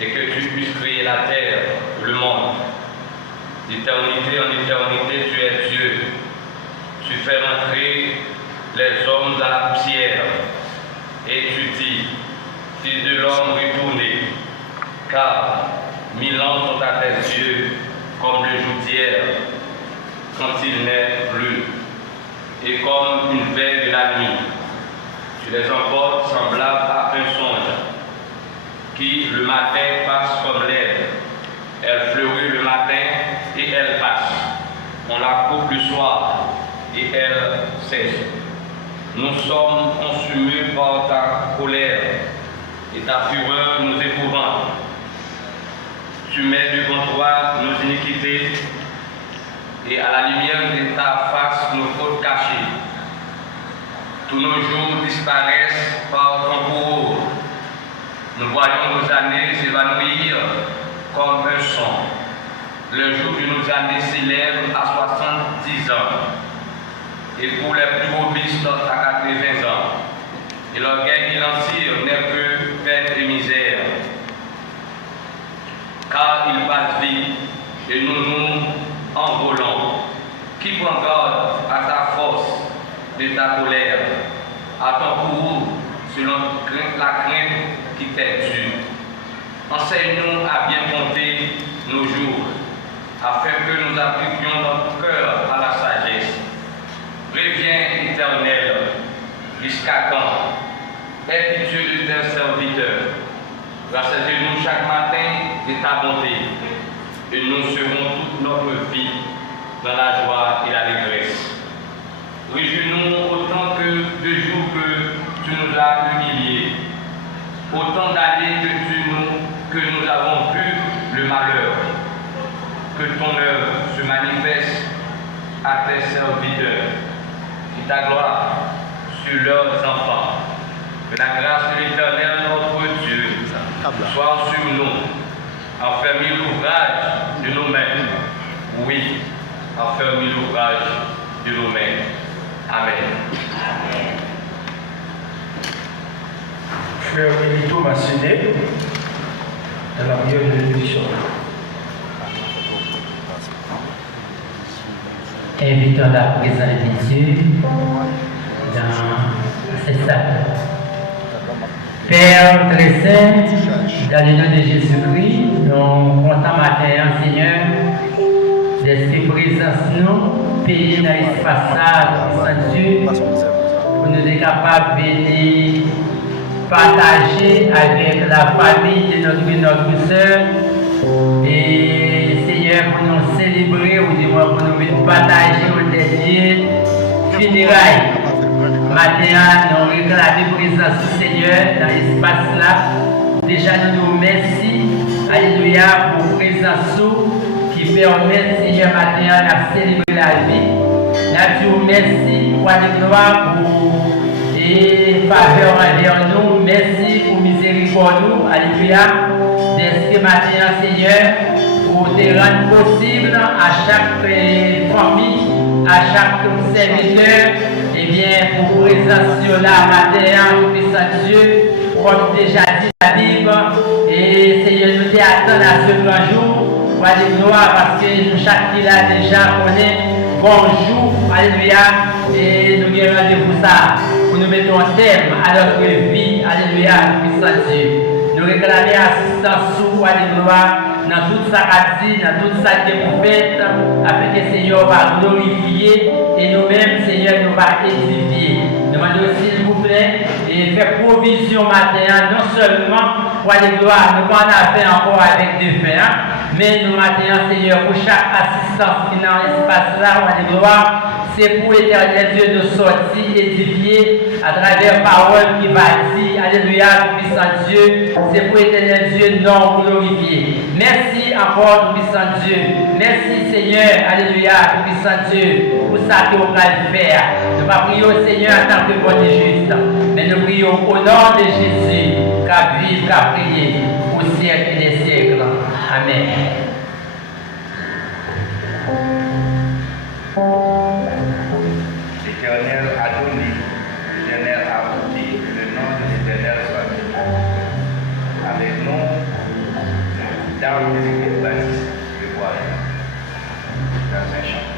et que tu puisses créer la terre, le monde. D'éternité en éternité, tu es Dieu. Tu fais entrer les hommes dans la poussière. Et tu dis, Fils de l'homme retourné, car 1000 ans sont à tes yeux comme le jour d'hier, quand il n'est plus, et comme une veille de la nuit. Tu les emportes semblables à un songe, qui le matin passe comme l'air. Elle fleurit le matin et elle passe. On la coupe le soir et elle cesse. Nous sommes consumés par ta colère et ta fureur nous épouvante. Tu mets devant toi nos iniquités et à la lumière de ta face nos fautes cachées. Tous nos jours disparaissent par ton courroux. Nous voyons nos années s'évanouir comme un son. Le jour de nos années s'élève à 70 ans. Et pour les plus robustes à 80 ans. Et l'orgueil qui l'en tire n'est que peine et misère. Car il passe vite et nous nous envolons. Qui prend garde à ta force de ta colère, à ton courroux, selon la crainte qui t'est due. Enseigne-nous à bien compter nos jours, afin que nous appliquions notre cœur à la sagesse. Reviens, Éternel, jusqu'à quand? Aie pitié de tes serviteurs. Rassasiez-nous chaque matin de ta bonté, et nous serons toute notre vie dans la joie et l'allégresse. Réjouis-nous autant que de jours que tu nous as humiliés, autant d'années que nous avons vu le malheur. Que ton œuvre se manifeste à tes serviteurs, et ta gloire sur leurs enfants. Que la grâce de l'Éternel, notre Dieu, soit sur nous, affermir l'ouvrage de nos mains. Oui, affermir l'ouvrage de nos mains. Amen. Frère Benito Masséné, dans la prière de bénédiction. Invitons la présence de Dieu dans cette salle. Père très saint, dans le nom de Jésus-Christ, nous comptons matin, Seigneur, d'esprit présence nous, payer dans l'espace Saint Dieu, pour nous être capables de venir partager avec la famille de notre soeur. Et Seigneur, pour nous célébrer, ou du moins pour nous venir partager au dernier funérailles. Maintenant, nous réclamons présence du Seigneur dans l'espace là. Déjà, nous nous remercions, alléluia, pour présence qui permet, Seigneur, maintenant, de célébrer la vie. Nous vous remercions pour la gloire, pour les faveurs envers nous. Merci pour miséricorde, alléluia. D'esprit maintenant, Seigneur, pour te rendre possible à chaque famille, à chaque serviteur. Eh bien, pour présence sur la matin, puissant Dieu, comme déjà dit la Bible, et Seigneur, nous t'attendons à ce grand jour, pour aller gloire, parce que nous, chaque qui l'a déjà connaît, bonjour, alléluia, et nous avons rendez-vous ça, pour nous mettre un terme à notre vie, alléluia, puissant Dieu. Nous réclamons assistance sous, alléluia, dans toute sa qualité, dans toute sa découverte, afin que le Seigneur va glorifier et nous-mêmes, Seigneur, nous va édifier. Demandons s'il vous plaît et faire provision matin, non seulement pour les gloires, nous pas en faire encore avec des fins, mais nous maintenant, Seigneur, pour chaque assistance qui est dans l'espace là, pour les gloires, c'est pour l'éternel Dieu de sortir, édifier à travers parole qui va dire, alléluia, puissant Dieu, c'est pour l'éternel Dieu non glorifié. Merci encore, puissant Dieu. Merci Seigneur, alléluia, puissant Dieu, pour ça que vous allez faire. Nous ne prions au Seigneur en tant que bon et juste, mais nous prions au nom de Jésus, qu'à vivre, qu'à prier, au siècle des siècles. Amen. L'Éternel a donné, l'Éternel a ôté, que le nom de l'Éternel soit béni. Avec nous, Charles Délégué Baptiste de Boisvert. Dans un champ.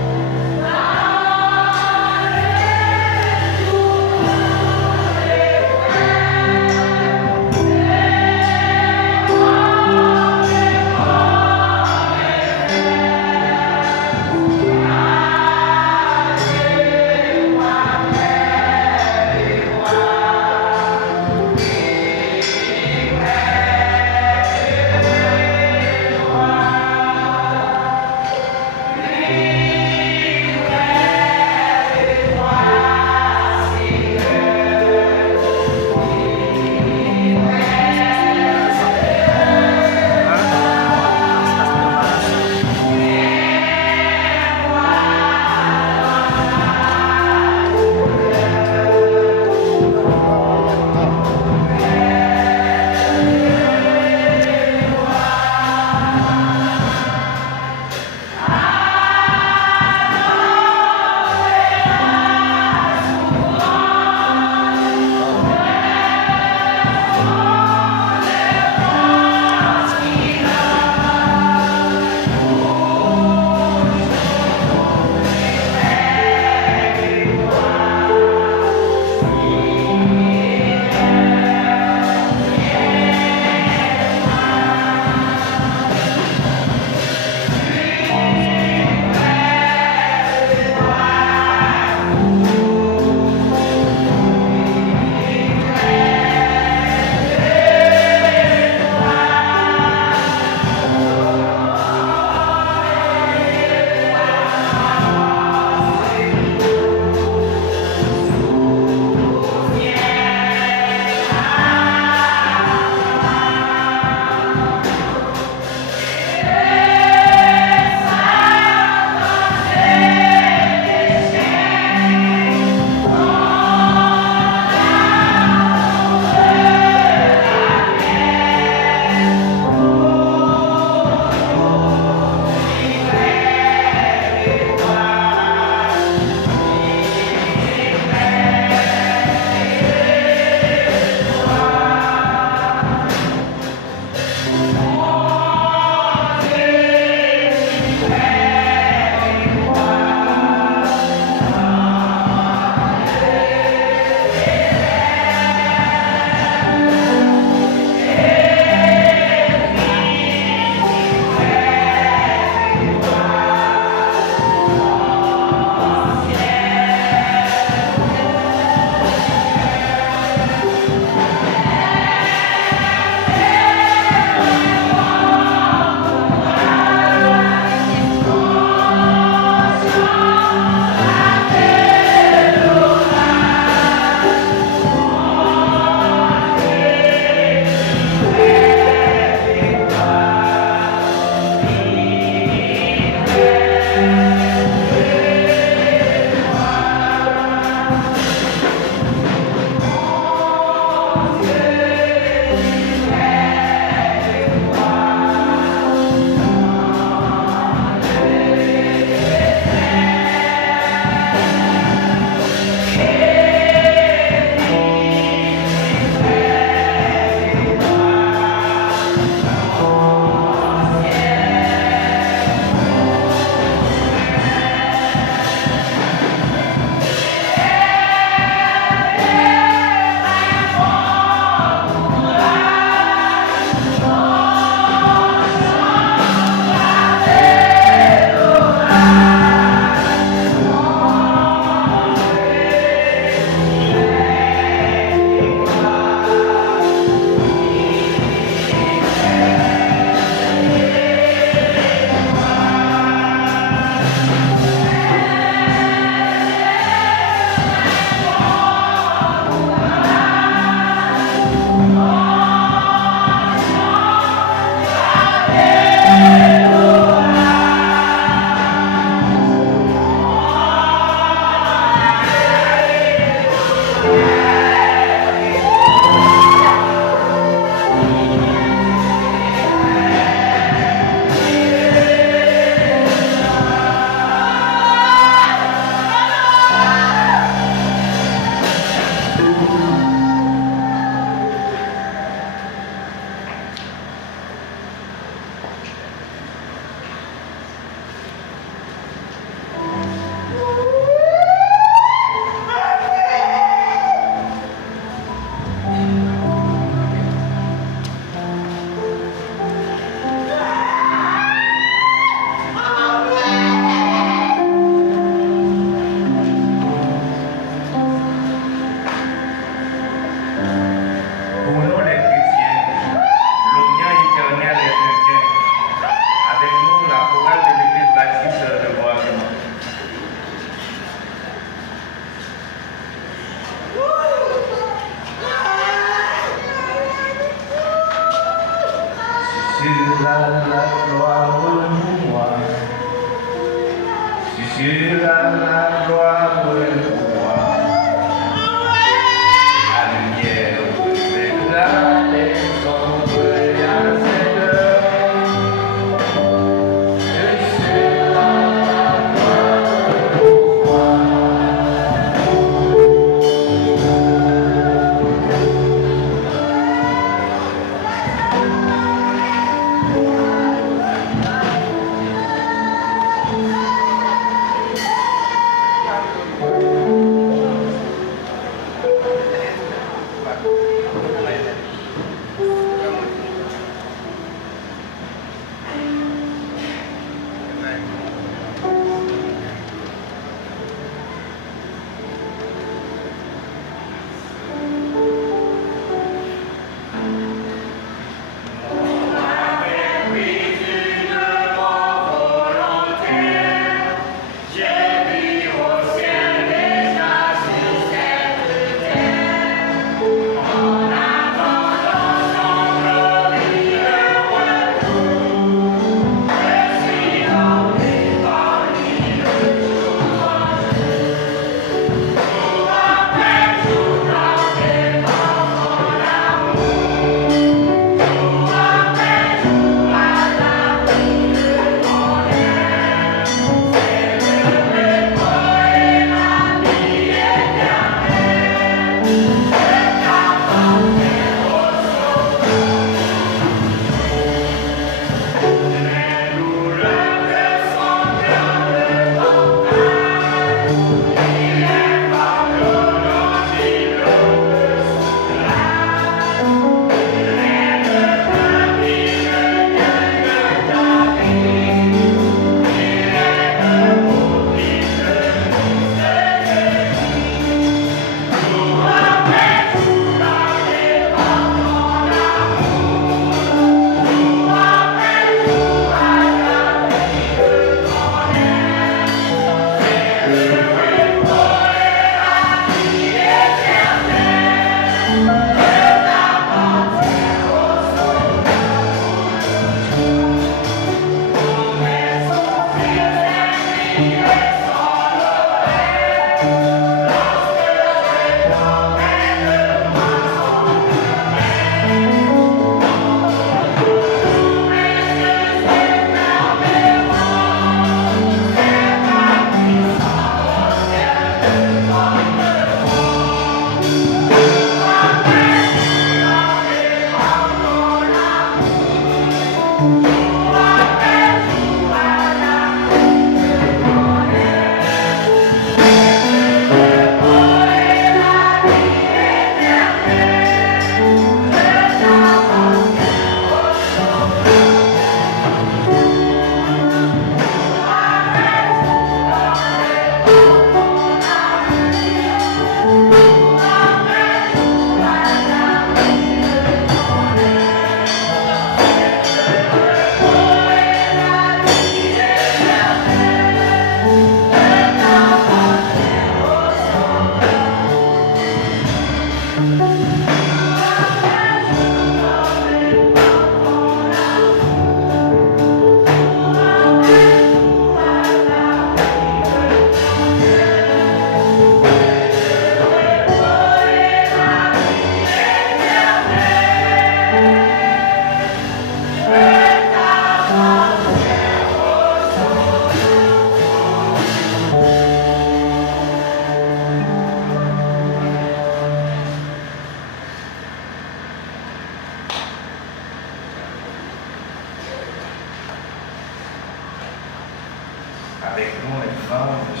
avec nous maintenant M.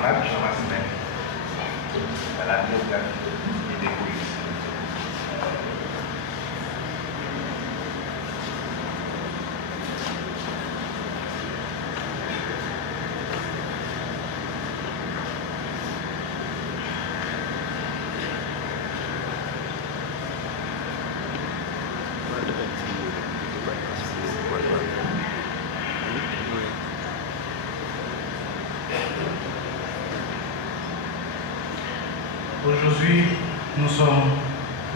Marc Jean Massenet, à la biographie et des polices. Aujourd'hui, nous sommes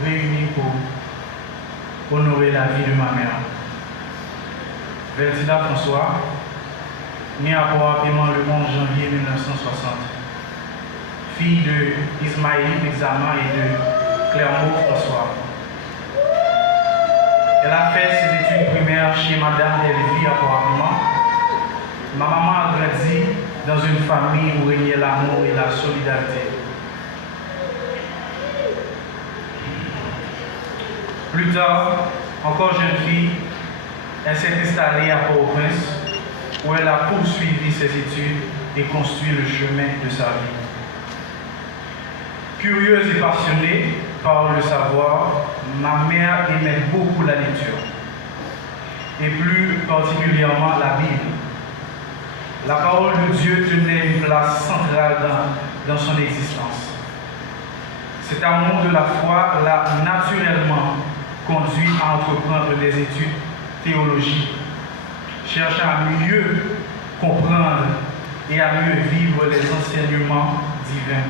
réunis pour honorer la vie de ma mère. Verdina François, née à Port-Paiement le 11 janvier 1960, fille de Ismaël Examen et de Clermont François. Elle a fait ses études primaires chez Madame Elvie à Port-Paiement. Ma maman a grandi dans une famille où régnait l'amour et la solidarité. Plus tard, encore jeune fille, elle s'est installée à Port-au-Prince où elle a poursuivi ses études et construit le chemin de sa vie. Curieuse et passionnée par le savoir, ma mère aimait beaucoup la lecture et plus particulièrement la Bible. La parole de Dieu tenait une place centrale dans son existence. Cet amour de la foi l'a naturellement conduit à entreprendre des études théologiques, cherchant à mieux comprendre et à mieux vivre les enseignements divins.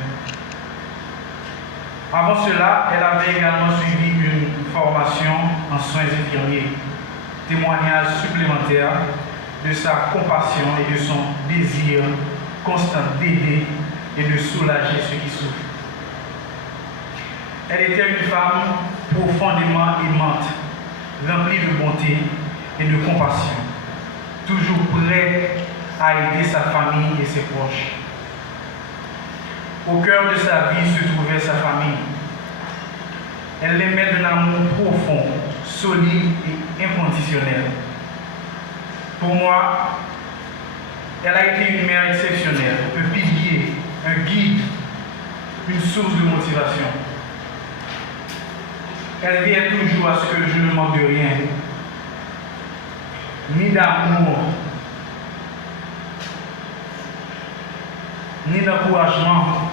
Avant cela, elle avait également suivi une formation en soins infirmiers, témoignage supplémentaire de sa compassion et de son désir constant d'aider et de soulager ceux qui souffrent. Elle était une femme profondément aimante, remplie de bonté et de compassion, toujours prête à aider sa famille et ses proches. Au cœur de sa vie se trouvait sa famille. Elle l'aimait d'un amour profond, solide et inconditionnel. Pour moi, elle a été une mère exceptionnelle, un pilier, un guide, une source de motivation. Elle veillait toujours à ce que je ne manque de rien, ni d'amour, ni d'encouragement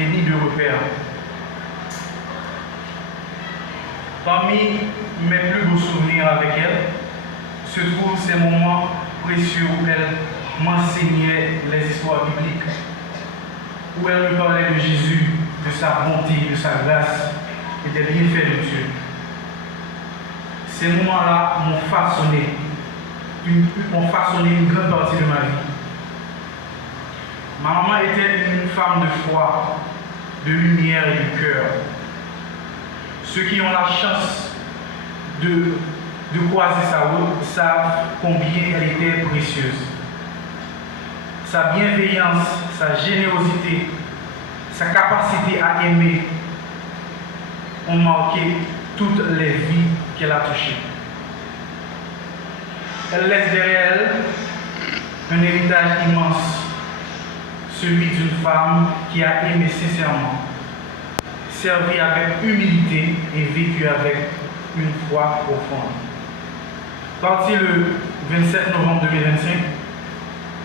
et ni de repères. Parmi mes plus beaux souvenirs avec elle se trouvent ces moments précieux où elle m'enseignait les histoires bibliques, où elle me parlait de Jésus, de sa bonté, de sa grâce et des bienfaits de Dieu. Ces moments-là m'ont façonné une grande partie de ma vie. Ma maman était une femme de foi, de lumière et de cœur. Ceux qui ont la chance de croiser sa route savent combien elle était précieuse. Sa bienveillance, sa générosité, sa capacité à aimer ont marqué toutes les vies qu'elle a touchées. Elle laisse derrière elle un héritage immense, celui d'une femme qui a aimé sincèrement, servi avec humilité et vécu avec une foi profonde. Partie le 27 novembre 2025,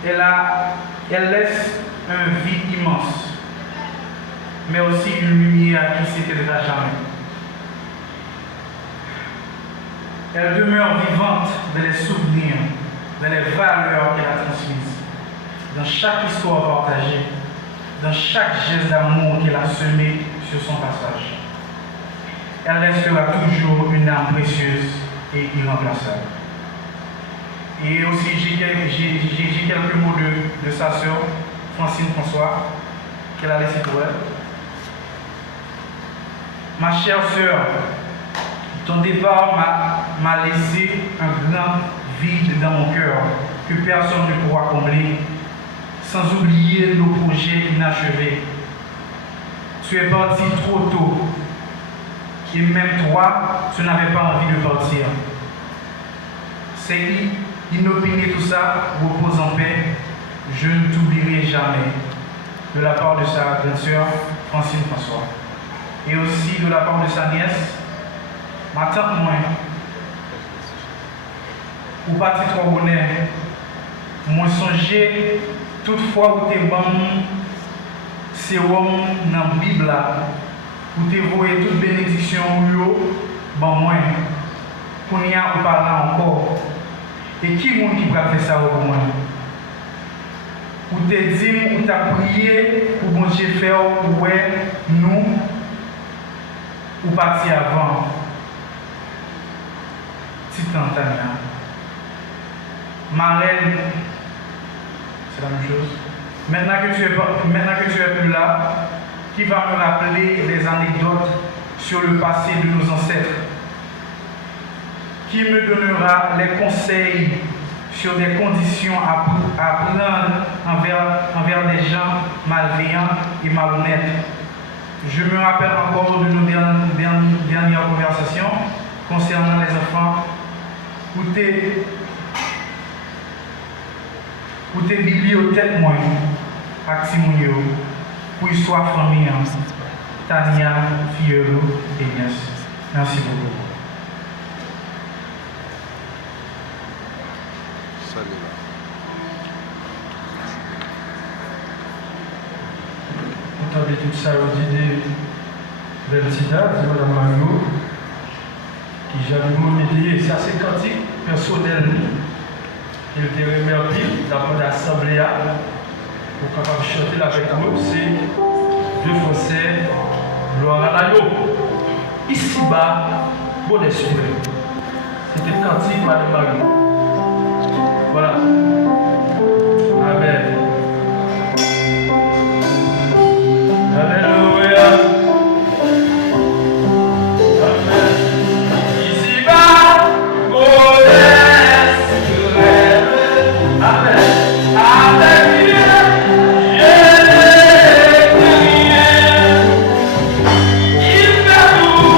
elle laisse un vide immense, mais aussi une lumière qui s'éteindra jamais. Elle demeure vivante dans les souvenirs, dans les valeurs qu'elle a transmises, dans chaque histoire partagée, dans chaque geste d'amour qu'elle a semé sur son passage. Elle restera toujours une âme précieuse et irremplaçable. Et aussi, j'ai quelques mots de sa sœur, Francine François, qu'elle a laissé pour elle. Ma chère sœur, ton départ m'a laissé un grand vide dans mon cœur que personne ne pourra combler, sans oublier nos projets inachevés. Tu es parti trop tôt, et même toi, tu n'avais pas envie de partir. C'est inopiné tout ça, repose en paix, je ne t'oublierai jamais, de la part de sa grande sœur Francine François, et aussi de la part de sa nièce, ma tante moi, ou pas trop bonheur, moi songer toutefois où t'es bon, c'est homme dans la Bible là, où t'es voyé toute bénédiction bon moi, pour n'y a ou parler encore. Et qui est-ce qui va faire ça pour moi? Ou t'es dit, ou t'as prié, ou bon Dieu faire, ouais, nous, ou partir avant. Titan Tania. Marraine, c'est la même chose. Maintenant que tu es plus là, qui va me rappeler les anecdotes sur le passé de nos ancêtres? Qui me donnera les conseils sur des conditions à prendre envers des gens malveillants et malhonnêtes? Je me rappelle encore de nos dernières conversations concernant les enfants où tes bibliothèques moi Actimonio pour histoire famille Tania Filleuro et Inès. Merci beaucoup. Vous entendez tout ça au dit de Vertida, de Mme Mario, qui j'avais monité, ça c'est cantique personnel. Il était remercié d'avoir l'assemblée pour capable chanter avec nous, c'est deux Français, gloire à l'agneau. Ici-bas, bon esprit. C'était cantique, Mme Mario. Voilà. Amen. Alléluia. Amen. Ici-bas, bon esprit. Amen. Avec Dieu, je n'ai rien. Il fait tout,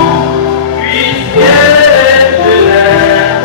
puisqu'il est de l'air.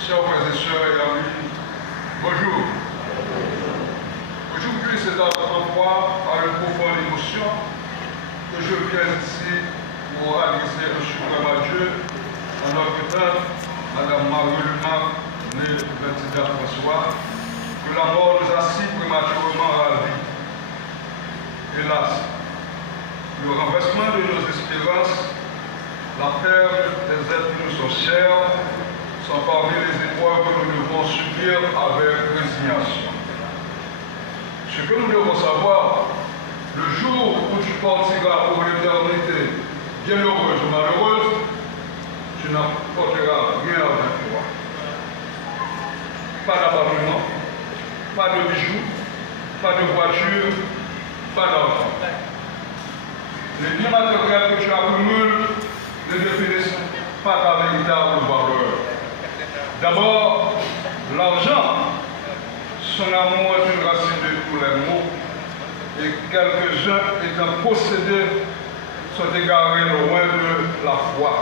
chers frères et sœurs et amis, bonjour. Aujourd'hui, c'est la première fois, par une profonde émotion, que je viens ici pour adresser un suprême à Dieu en notre temps, Madame Marie-Lumac, née le 29 François, que la mort nous a si prématurément ravis. Hélas, le renversement de nos espérances, la perte des êtres qui nous sont chers, sont parmi les épreuves que nous devons subir avec résignation. Ce que nous devons savoir, le jour où tu partiras pour l'éternité, bienheureuse ou malheureuse, tu n'apporteras rien avec toi. Pas d'appartement, pas de bijoux, pas de voiture, pas d'argent. Les biens matériels que tu accumules ne définissent pas ta véritable valeur. D'abord, l'argent, son amour est une racine de tous les maux, et quelques-uns étant possédés sont égarés loin de la foi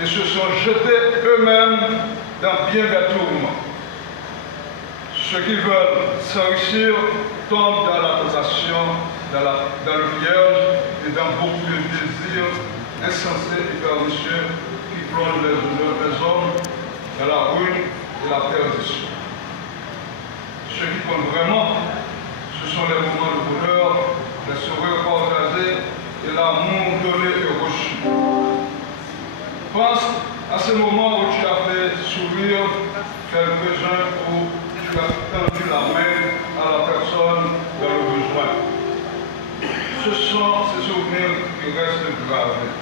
et se sont jetés eux-mêmes dans bien des tourments. Ceux qui veulent s'enrichir tombent dans la tentation, dans le piège et dans beaucoup de désirs insensés et pernicieux qui plongent les hommes dans la ruine et la perdition. Ce qui compte vraiment, ce sont les moments de bonheur, les sourires partagés et l'amour donné et reçu. Pense à ces moments où tu as fait sourire quelques-uns, où tu as tendu la main à la personne dans le besoin. Ce sont ces souvenirs qui restent gravés.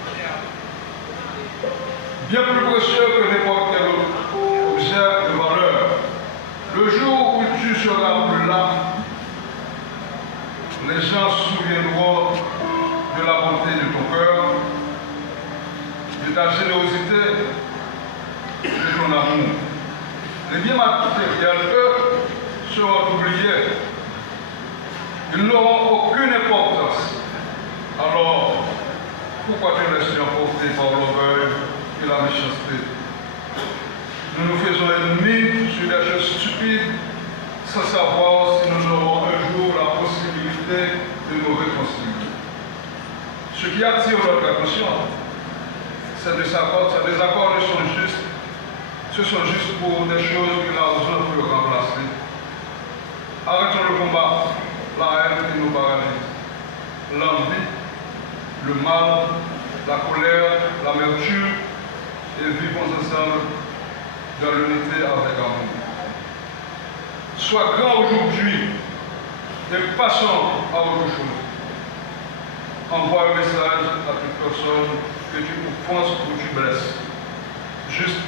Bien plus précieux que n'importe quel autre objet de valeur. Le jour où tu seras plus là, les gens se souviendront de la bonté de ton cœur, de ta générosité, de ton amour. Les biens matériels, eux, seront oubliés. Ils n'auront aucune importance. Alors, pourquoi te laisser emporter par l'orgueil et la méchanceté? Nous nous faisons ennemis sur des choses stupides sans savoir si nous aurons un jour la possibilité de nous réconcilier. Ce qui attire notre attention, ces désaccords ce sont juste pour des choses que l'argent peut remplacer. Arrêtons le combat, la haine qui nous paralyse, l'envie, le mal, la colère, l'amertume, et vivons ensemble dans l'unité avec amour. Sois grand aujourd'hui et passons à autre chose. Envoie un message à toute personne que tu offenses ou tu blesses. Juste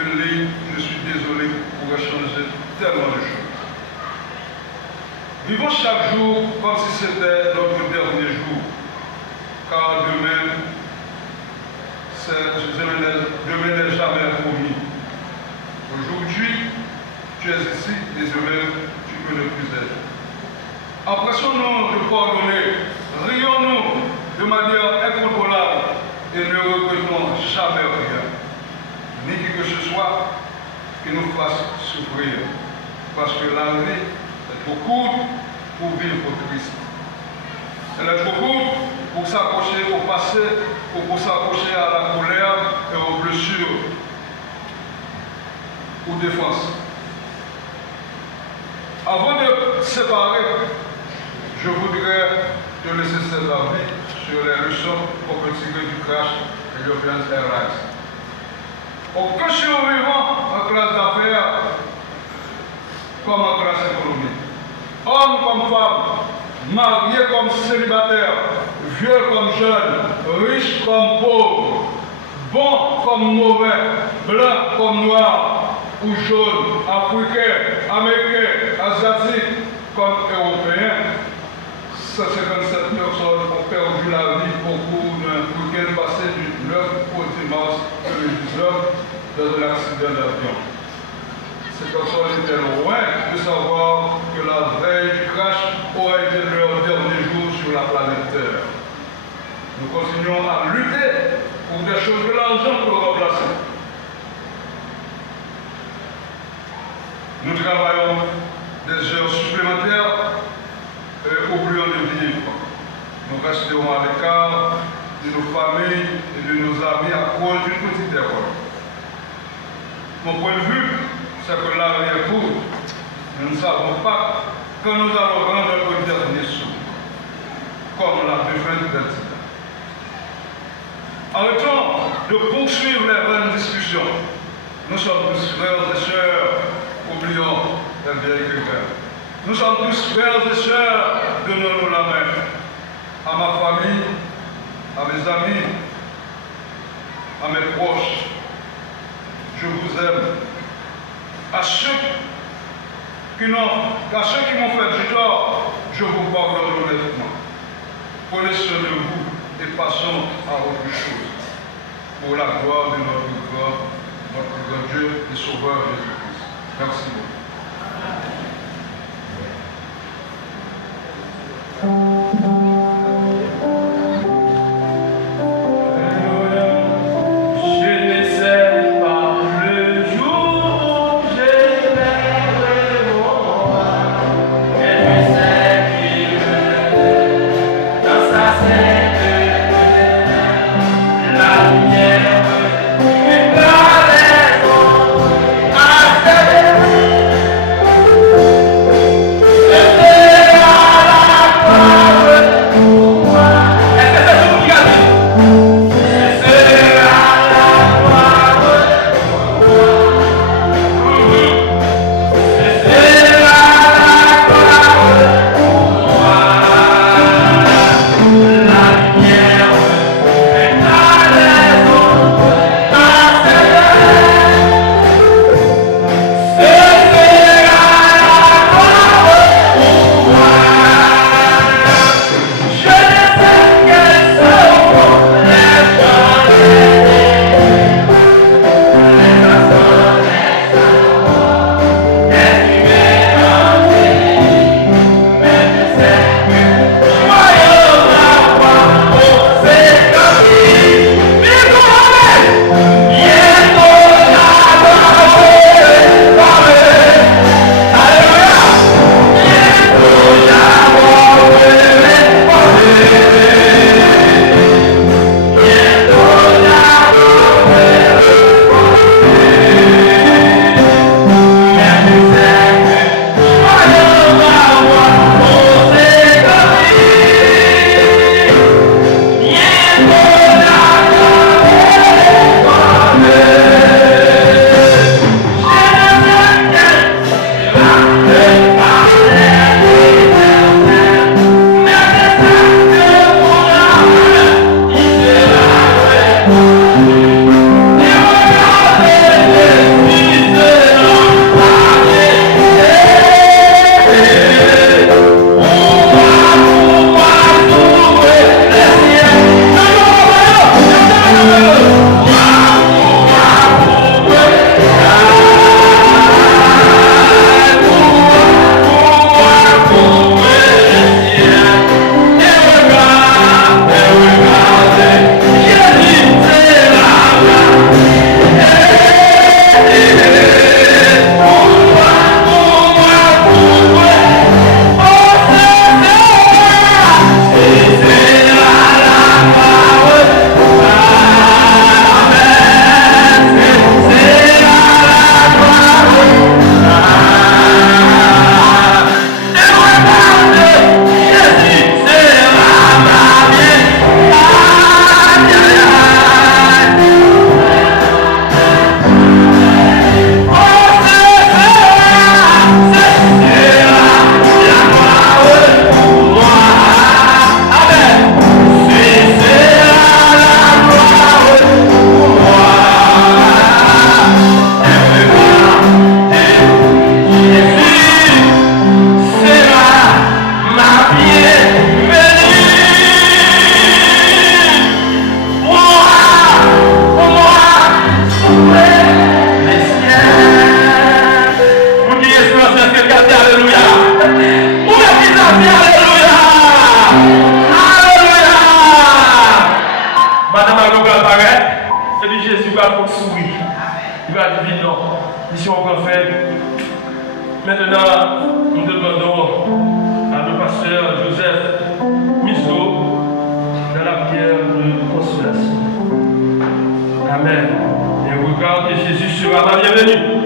une ligne, je suis désolé, pourrait changer tellement de choses. Vivons chaque jour comme si c'était notre dernier jour, car demain n'est jamais promis. Aujourd'hui, tu es ici et demain, tu peux ne plus être. Empressons-nous de pardonner, rions-nous de manière incontrôlable et ne regrettons jamais rien, ni qui que ce soit qui nous fasse souffrir, parce que la vie est trop courte pour vivre triste. Elle est trop courte pour s'accrocher au passé, pour s'accrocher à la colère et aux blessures ou défense. Avant de séparer, je voudrais te laisser cet avis sur les leçons qu'on peut tirer du crash de Ethiopian Airlines. Aucun survivant en classe d'affaires comme en classe économique. Homme comme femme, marié comme célibataire, vieux comme jeune, riche comme pauvre, bon comme mauvais, blanc comme noir, ou jaune, africain, américain, asiatique comme européen. 157 personnes ont perdu la vie au cours d'un week-end passé du 9 au 10 mars 2019 dans un accident d'avion. Ces personnes étaient loin de savoir que la veille du crash aurait été leur dernier jour sur la planète Terre. Nous continuons à lutter pour des choses que l'argent peut remplacer. Nous travaillons des heures supplémentaires oubliant de vivre. Nous resterons à l'écart de nos familles et de nos amis à cause d'une petite erreur. Mon point de vue, c'est que l'arrière-cour, nous ne savons pas quand nous allons rendre le dernier sou, comme la devint d'Antida. Arrêtons de poursuivre les vaines discussions. Nous sommes tous frères et sœurs, oublions un vieil quelqu'un. Nous sommes tous frères et sœurs, donnons-nous la main. À ma famille, à mes amis, à mes proches, je vous aime. À ceux qui m'ont fait du tort, je vous pardonne honnêtement. Prenez soin de vous et passons à autre chose. Pour la gloire de notre grand Dieu et Sauveur Jésus-Christ. Merci beaucoup. Maintenant, nous demandons à le pasteur Joseph Miso dans la prière de consolation. Amen. Et regarde que Jésus sera ma bienvenue.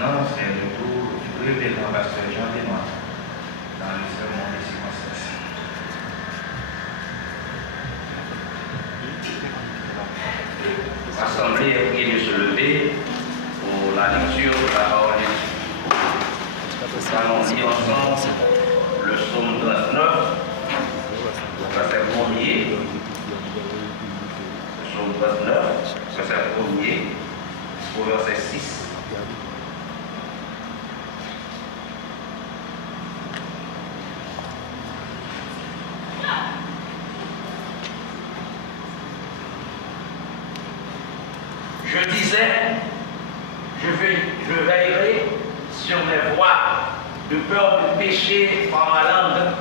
Maintenant, c'est le tour du révérend pasteur Jean Benoît dans le sermon des circonstances. L'Assemblée est priée de se lever pour la lecture de la parole. allons lire ensemble le psaume 39, verset 1er. Le psaume 39, verset 1er au verset 6. Je disais, je veillerai sur mes voies, de peur de pécher par ma langue.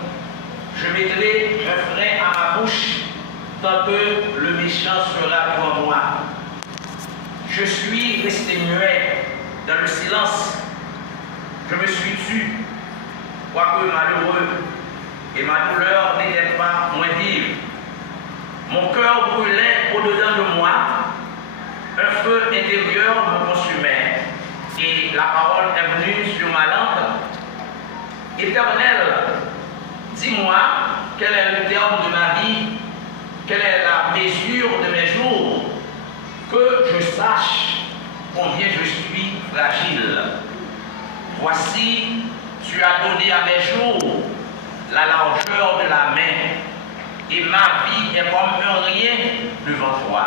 Je mettrai un frein à ma bouche, tant que le méchant sera devant moi. Je suis resté muet dans le silence. Je me suis tu, quoique malheureux, et ma douleur n'était pas moins vive. Mon cœur brûlait au-dedans de moi. Un feu intérieur me consumait, et la parole est venue sur ma langue. Éternel, dis-moi, quel est le terme de ma vie, quelle est la mesure de mes jours, que je sache combien je suis fragile. Voici, tu as donné à mes jours la largeur de la main, et ma vie est comme un rien devant toi.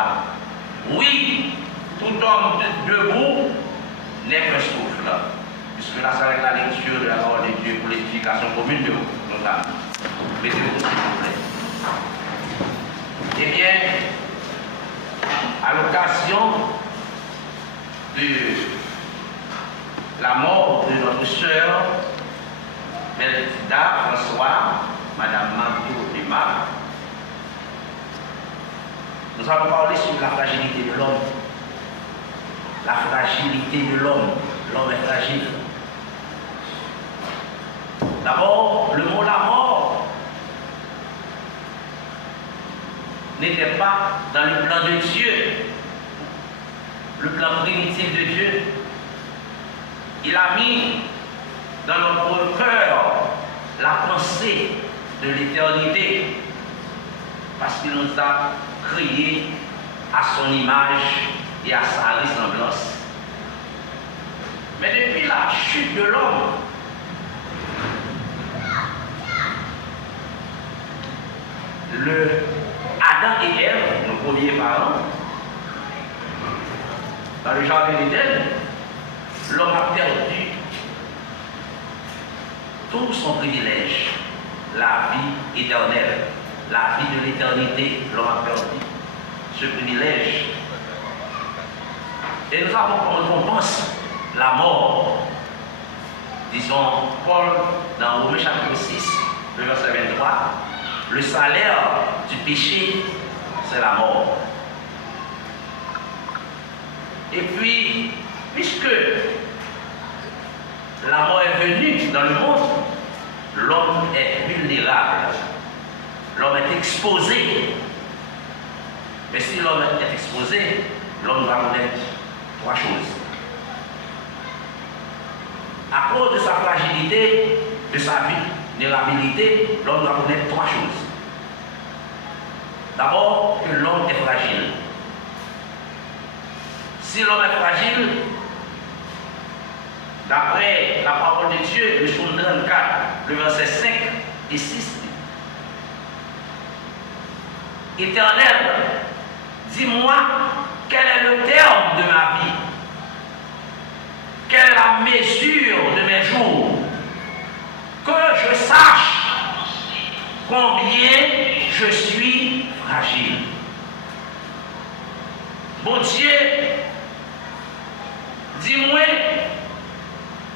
Oui, tout homme debout n'est qu'un souffle. Puisque là, c'est avec la lecture de la parole de Dieu pour l'édification commune de vous, notamment. Mettez-vous, s'il vous plaît. Eh bien, à l'occasion de la mort de notre sœur, Melchida François, Madame Manto Lima, nous allons parler sur la fragilité de l'homme. La fragilité de l'homme. L'homme est fragile. D'abord, le mot la mort n'était pas dans le plan de Dieu, le plan primitif de Dieu. Il a mis dans notre cœur la pensée de l'éternité, parce qu'il nous a créés à son image et à sa ressemblance. Mais depuis la chute de l'homme, Adam et Ève, nos premiers parents, dans le jardin d'Éden, l'homme a perdu tout son privilège, la vie éternelle, la vie de l'éternité. L'homme a perdu ce privilège. Et nous avons comme récompense la mort. Disons, Paul, dans Romains chapitre 6, le verset 23, le salaire du péché, c'est la mort. Et puis, puisque la mort est venue dans le monde, l'homme est vulnérable. L'homme est exposé. Mais si l'homme est exposé, l'homme va connaître trois choses. À cause de sa fragilité, de sa vulnérabilité, l'homme doit connaître trois choses. D'abord, que l'homme est fragile. Si l'homme est fragile, d'après la parole de Dieu, le psaume 34, le verset 5 et 6, Éternel, dis-moi quel est le terme de ma vie, quelle est la mesure de mes jours, que je sache combien je suis fragile. Bon Dieu, dis-moi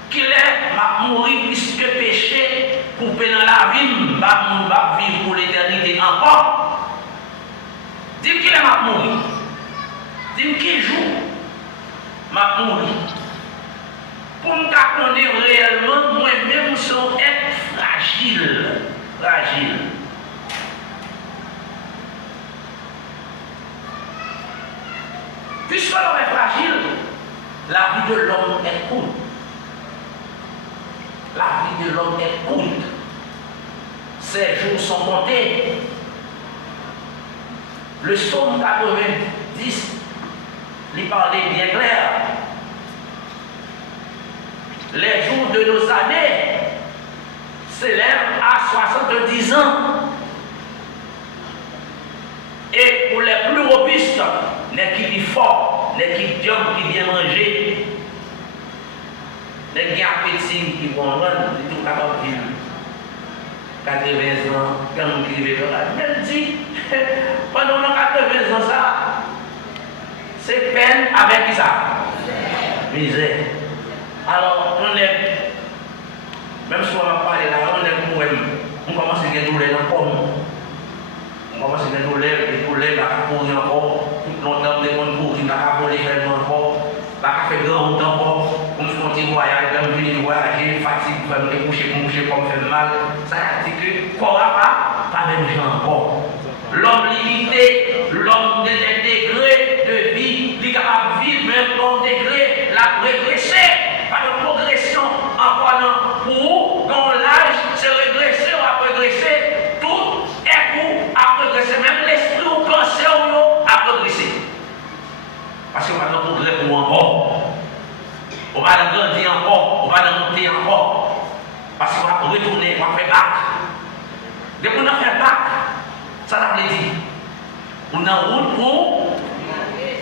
qu'il est m'a mourir puisque péché coupé dans la vie, m'a vivre pour l'éternité encore. Dis-moi qu'il est m'a mourir. Dis-moi quel jour m'a mourir. Pour me connaître réellement, moi-même, je suis fragile. Fragile. Puisque l'homme est fragile, la vie de l'homme est courte. La vie de l'homme est courte. Ses jours sont comptés. Le psaume 90, il parlait bien clair. Les jours de nos années s'élève à 70 ans. Et pour les plus robustes, les qui vivent fort, les qui diable qui viennent manger, les qui ont appétit, qui vont rendre, ils sont capables de vivre 80 ans, quand qui vivent là. Mais dit, pendant 80 ans, ça, c'est peine avec qui ça? Misère. Alors, on est, même si on va parler là, on est pour elle, on commence à gagner douleur dans le corps. On commence à gagner douleur, et douleur, on va courir encore, tout longtemps, des gens courir, on va voler encore, on va faire grand route encore, on fait un petit voyage, on va voyager, fatigue, on va coucher, comme faire mal. Ça veut dire que, quoi, pas même gens encore. L'homme limité, l'homme de degrés de vie, il est capable de vivre même dans degré, la régresser, pas de progression encore non. Pour dans l'âge, c'est régresser ou à progresser, tout est pour à progresser, même l'esprit ou cancer à progresser. Parce qu'on va dans progrès pour encore, on va dans grandir encore, on va dans monter encore, parce qu'on va retourner, on va faire bac. Dès qu'on a fait bac, ça l'a dit. On a en route pour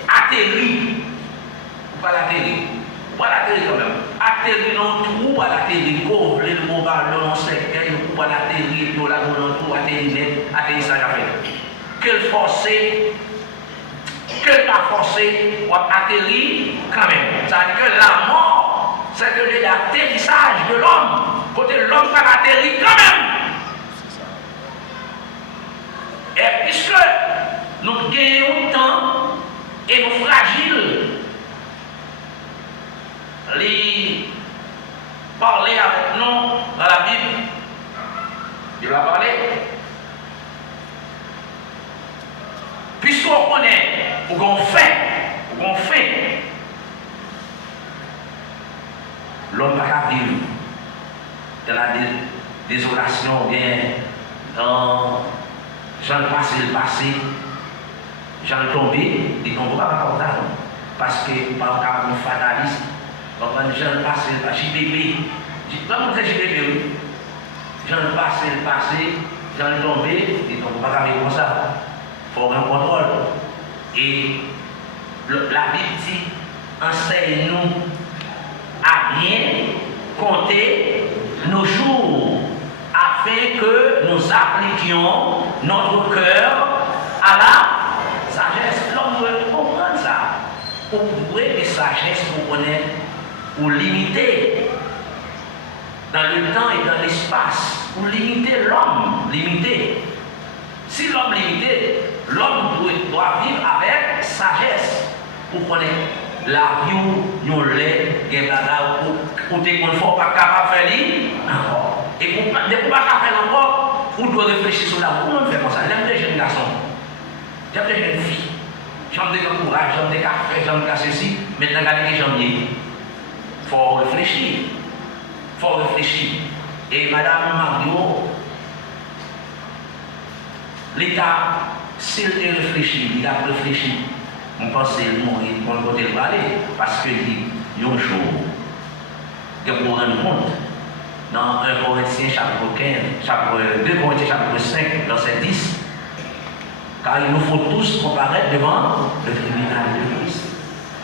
atterrir. Ou pas l'atterrir. Ou pas l'atterrir quand même. Atterrir dans le trou, ou pas l'atterrir. Pour le mot ballon, on sait ou pas l'atterrir, puis on l'a dans le trou, atterrir ça l'a fait. Que le forcer, que le pas forcer, ou atterrir quand même. Ça veut dire que la mort, c'est que l'atterrissage de l'homme. Côté l'homme va atterrir quand même. Et puisque nous gagnons temps et nous fragiles, les parler avec nous dans la Bible, il va parler. Puisqu'on connaît, ou qu'on fait, l'homme va vivre dans la désolation, bien dans j'en passe le passé, j'en tombé, ils ne vont pas m'accorder. Parce que par cas de fataliste, j'en passe le passé, JBB, comment c'est JBB, oui? J'en passe le passé, j'en tombé, ils ne vont pas m'accorder comme ça. Il faut un contrôle. Et la Bible dit, enseigne-nous à bien compter nos jours, afin que nous appliquions notre cœur à la sagesse. L'homme doit comprendre ça. Pour trouver des sagesse pour connaître, pour limiter dans le temps et dans l'espace, pour limiter l'homme, limiter. Si l'homme limité, l'homme doit vivre avec sagesse pour connaître la vie où nous l'avons, pour te confort, pas capable de faire encore. Et pour ne pas faire encore, on doit réfléchir sur la vie. Comment on fait comme ça? J'aime les jeunes garçons, j'aime les jeunes filles, j'aime des courage, j'aime des cafés, j'aime ceci. Maintenant, regardez les jambes. Il faut réfléchir. Il faut réfléchir. Et Madame Mario, l'État, s'il réfléchit, il a réfléchi. On pense qu'il va le aller parce qu'il y a un jour, il faut rendre compte. Dans 1 Corinthiens chapitre 2 Corinthiens chapitre 5, verset 10, car il nous faut tous comparaître devant le tribunal de Christ.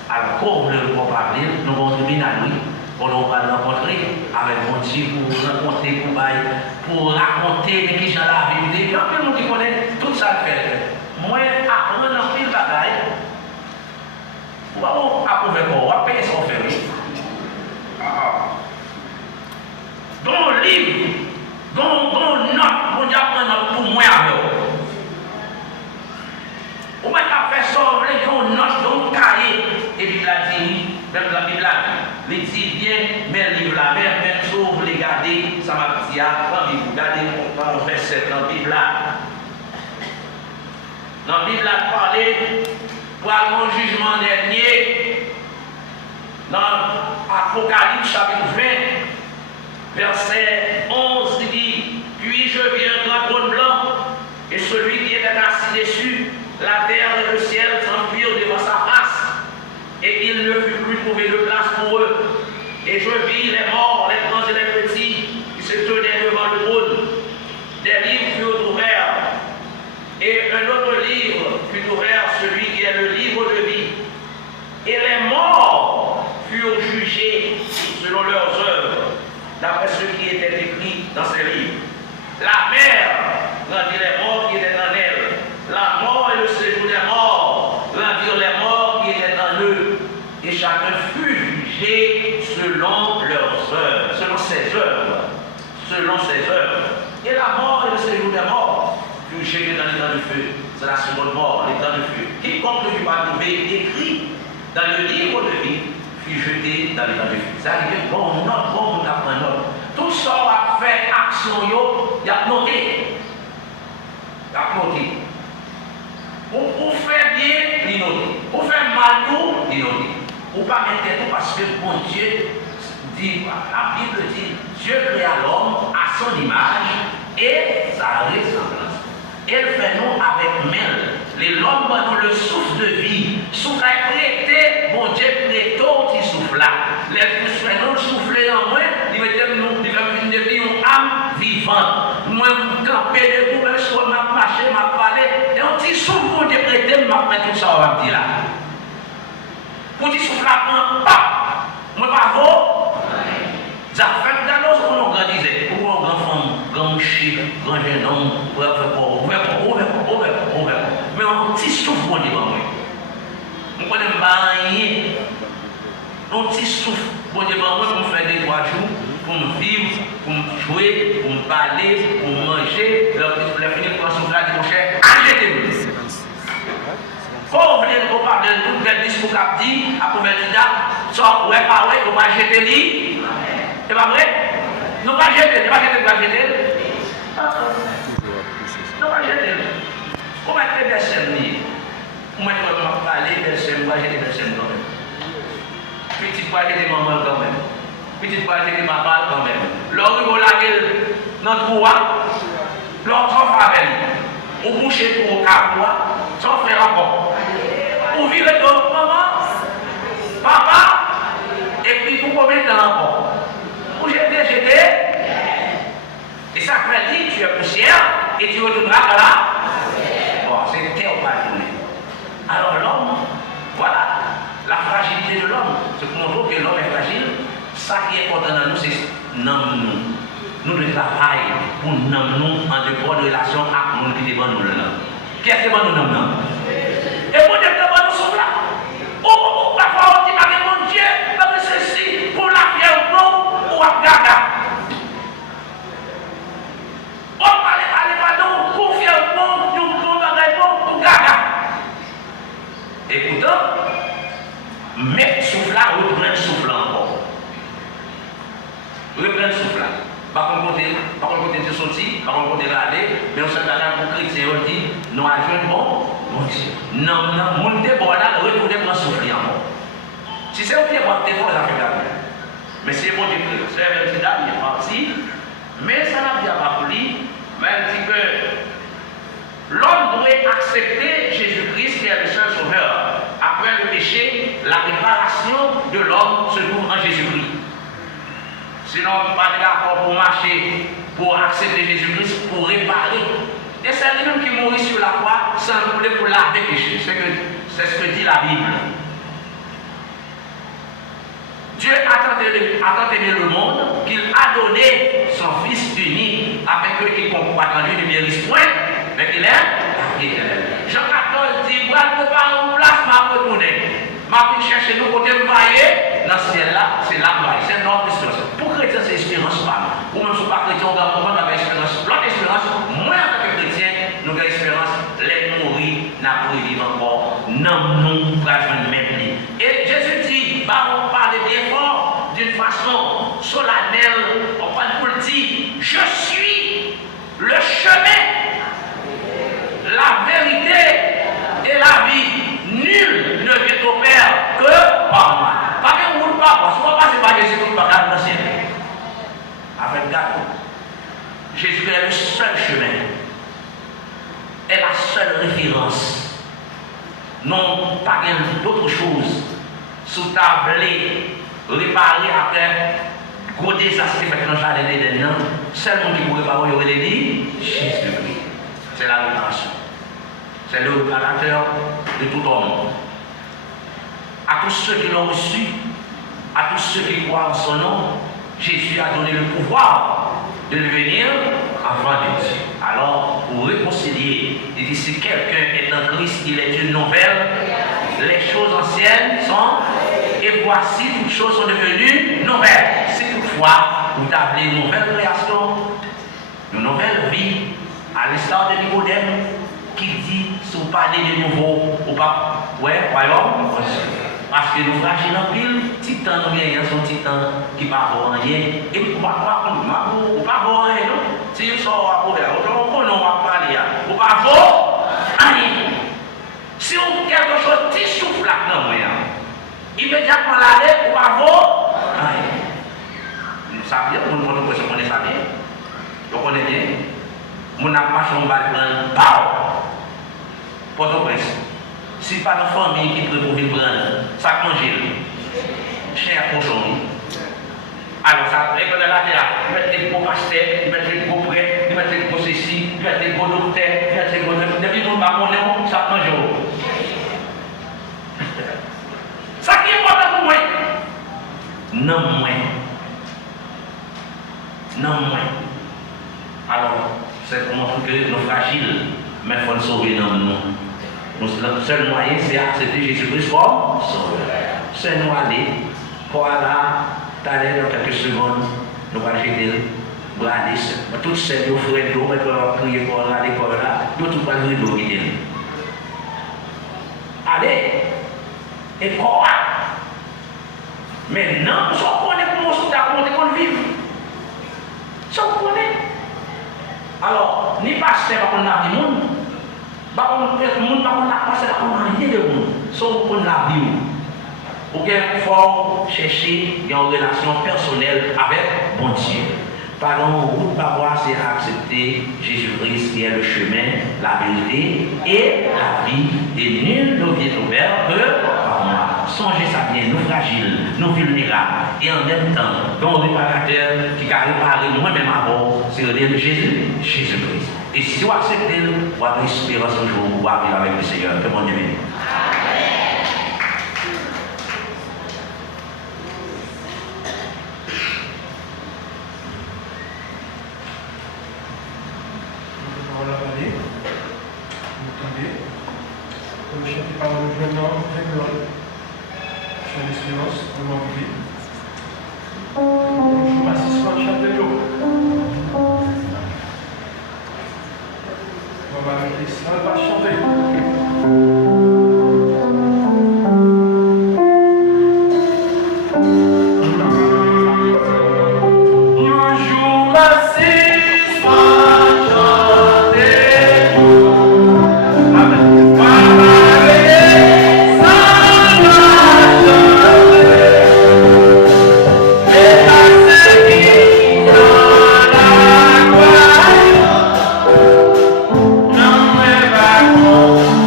Alors, comme le comparer, nous avons un tribunal, oui, on va le rencontrer avec mon Dieu pour raconter de qui j'en ai vécu. Il y a plein de gens qui connaissent tout ça fait. Moi, apprendre dans pile bagaille, on va approuver quoi, on va payer ce qu'on fait. Dans le livre, dans note, on y apprend notre pour moi avec vous. On va faire ça, on note dans le cahier. Et puis la dit, même la Bible dit, il dit bien, mais le livre là, même si vous les gardez, ça m'a dit, quand vous regardez, on fait ça dans la Bible là. Dans la Bible là, parler pour le jugement dernier, dans Apocalypse chapitre 20, verset 11, il dit, puis je vis un dragon blanc, et celui qui était assis dessus, la terre et le ciel s'enfuirent devant sa face, et il ne fut plus trouvé de place pour eux. Et je vis les morts, les grands et les petits, qui se tenaient devant le furent jugés selon leurs œuvres, d'après ce qui était écrit dans ces livres. La mer rendit les morts qui étaient en elle. La mort et le séjour des morts rendirent les morts qui étaient en eux. Et chacun fut jugé selon leurs œuvres, selon ses œuvres. Selon ses œuvres. Et la mort et le séjour des morts furent jetés dans l'étang du feu. C'est la seconde mort, l'étang du feu. Quiconque ne fut pas trouvé écrit dans le livre de vie fut jeté dans l'étang du feu. C'est arrivé, bon, note, bon, on apprend note. Tout ça a fait action, il a noté. Il a noté. Pour faire bien, il note. Pour faire mal, il note. Pour pas mettre tout parce que bon Dieu dit, la Bible dit, Dieu créa l'homme à son image et sa ressemblance. Elle fait nous avec mêle. L'homme nous le souffle de vie. Souffle à prêter, bon Dieu prête qui souffle là. Les nous souffler en moi, il mettait nous une vie, une âme vivante. Moi, camper debout, même si on m'a marché, m'a parlé, et on dit souffle pour Dieu prêter, m'a fait tout ça, on va dire là. Pour dire souffle là, pas. Moi, pas vous. Ça fait dans nos qu'on organisait. Pour un grand femme, grand chic, grand jeune homme, mais on petit souffle pour dire moi. On connaît pas rien. On petit souffle pour dire moi pour me faire des 3 jours, pour me vivre, pour me jouer, pour me parler, pour me manger. La finir pour souffle là, dit mon cher, arrêtez-vous. Quand vous voulez qu'on parle de tout le discours qu'a dit, à combien de temps, soit ouais, pas ouais, on va jeter lui. C'est pas vrai? Nous pas jeter, pas jeter, pas jeter. Nous pas jeter. Comment est-ce que personne dit? Comment est-ce qu'on va parler, personne, on va jeter personne quand même. Petit pas jeter maman quand même. Petit pas jeter maman quand même. L'homme qui va laver notre pouvoir, l'autre avec lui. Ou boucher pour cabois, sans faire encore. Ou virer de maman, papa, et puis pour combien de temps encore? Pour jeter. Et ça fait dire tu es poussière et tu retourneras là. Bon, c'est terre ou pas tourner. Alors l'homme, voilà, la fragilité de l'homme. C'est pour montrer que l'homme est fragile. Ça qui est important dans nous, c'est nous. Nous devons travailler pour nous en de bonnes relations avec nous qui devant nous là. Qu'est-ce que nous nommons? Et pour Dieu devant nous sommes là. Oh, parfois on dit, mon Dieu, mais ceci, pour la pierre ou non, ou à gaga. On parle pardon, pour faire bon, nous pouvons bagaille bon, pour gaga. Et pourtant, mettre souffle là, reprendre souffle encore. Reprendre souffle là. Par contre, de sortir, par contre, de aller, mais on s'est allé pour chrétien, on dit, nous avons bon, mon Dieu. Non, mon Dieu, bon là, retourner pour souffler encore. Si c'est au pied, on va faire les affaires. Mais c'est bon Dieu, c'est un petit dame, il est parti, mais ça n'a bien pas pris, mais il dit que l'homme doit accepter Jésus-Christ qui est le seul sauveur. Après le péché, la réparation de l'homme se trouve en Jésus-Christ. Sinon, on ne pas d'accord pour marcher, pour accepter Jésus-Christ, pour réparer. Et c'est lui-même qui mourit sur la croix sans vouloir pour laver le péché. C'est ce que dit la Bible. Dieu a tant aimé le monde qu'il a donné son Fils unique, avec eux qui combattent en lui ne mérite point, mais qu'il est la vie éternelle. Jean 14 dit, moi je ne peux pas en place, ma retourner. Ma vie chercher nous côté de vailler, dans ce ciel-là, c'est la gloire, c'est notre espérance. Pour chrétien, c'est espérance pas. Ou même si pas chrétien, on va comprendre avec espérance. L'autre espérance, moi en tant que chrétien, nous avons espérance, les mourir, n'a pas vivre encore. Non, nous, pour la même vie. Et Jésus dit, on parle bien fort, d'une façon solennelle, on parle pour le dire, je suis le chemin, la vérité et la vie. Nul ne vient au Père que par moi. Pas que vous ne pas, parce qu'on va passer par Jésus pour pas garder le ciel. Avec garde. Jésus est le seul chemin. Est la seule référence. Non, pas d'autre chose. Sous tablé, réparer après gros désastre fait dans le jardin d'Éden. Seulement qui pourrait pas y dit Jésus-Christ. C'est la réparation. C'est le réparateur de tout homme. À tous ceux qui l'ont reçu, à tous ceux qui croient en son nom, Jésus a donné le pouvoir de devenir enfant de Dieu. Alors, pour réconcilier, il dit si quelqu'un est en Christ, il est une nouvelle, les choses anciennes sont, et voici toutes choses sont devenues nouvelles. Si toutefois, vous avez une nouvelle création, une nouvelle vie, à l'instar de Nicodème, qui dit, si vous parlez de nouveau, ou pas, ouais, royaume, parce que nous fragiles en pile, titan, nous gagnons son titan qui ne va pas rien. Et vous ne pouvez pas voir rien, non? Si vous sortez à couvert, on va parler, vous ne pouvez pas voir rien. Si vous avez quelque chose qui souffle là-dedans, immédiatement là, vous ne pouvez pas voir rien. Nous savions, nous connaissons ça bien. Nous connaissons bien. Nous n'avons pas changé de balle. Port-au-Prince. Si pas une famille qui peut prendre ça manger, cher cochon. Alors ça, et quand là, ils mettent les gros pasteurs, ils mettent les gros prêtres, ils mettent les gros ceci, ils mettent les gros docteurs, ils mettent les gros docteurs. Depuis qu'on va connaître, ça mange. Ça qui est important pour moi. Non, moins. Non, moins. Alors, c'est pour montrer que nous sommes fragiles, mais il faut nous sauver dans nous. Le seul moyen, c'est accepter Jésus-Christ comme sauveur. C'est nous aller, pour aller, dans quelques secondes, nous allons jeter le bras. Toutes celles qui frères d'eau, qui vont crier pour aller, l'école là, nous tout pas nous d'eau qui est. Allez, et quoi? Mais non, si on connaît comment on vit. Si on connaît. Alors, ni pasteur qu'on a vu monde, le monde n'a pas passé rien de monde, sauf qu'on a vu. Il faut chercher une relation personnelle avec bon Dieu. Pardon, vous ne voir, c'est accepter Jésus-Christ qui est le chemin, la vérité et la vie. Et nul ne vient au Père que par moi. Songez ça bien, nous fragiles, nous vulnérables. Et en même temps, dans le réparateur qui a réparé moi-même avant, c'est le Dieu de Jésus-Christ. Et si vous acceptez, vous avez l'espérance un jour, vous allez vivre avec le Seigneur. Que mon Dieu bénisse. No me va a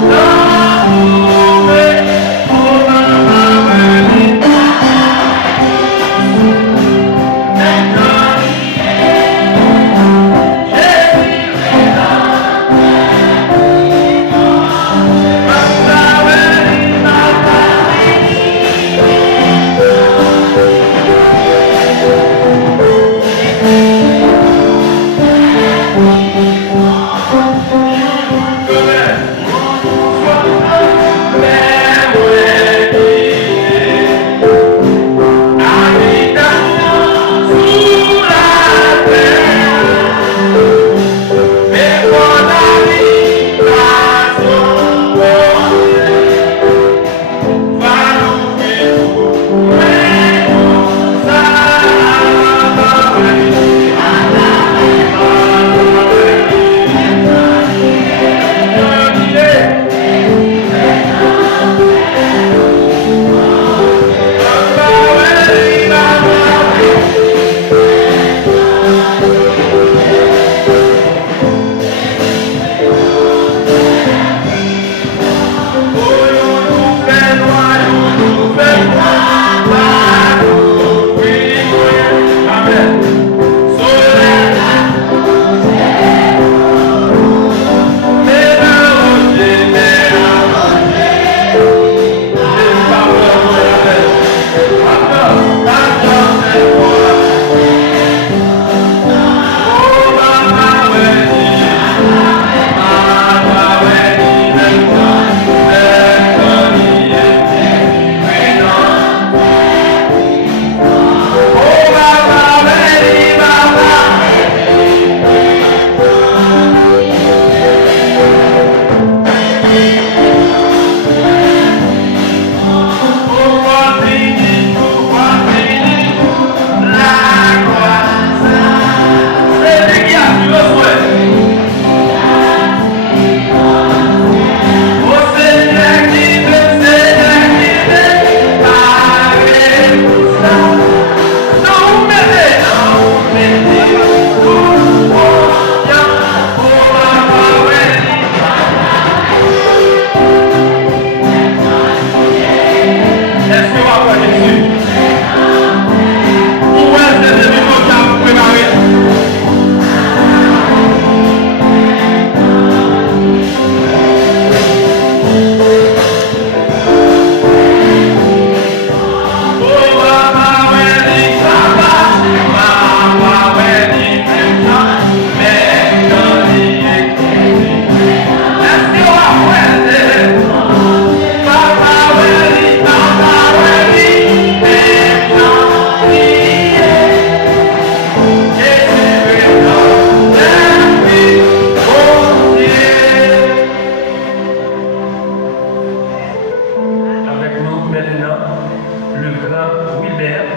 grand Wilbert,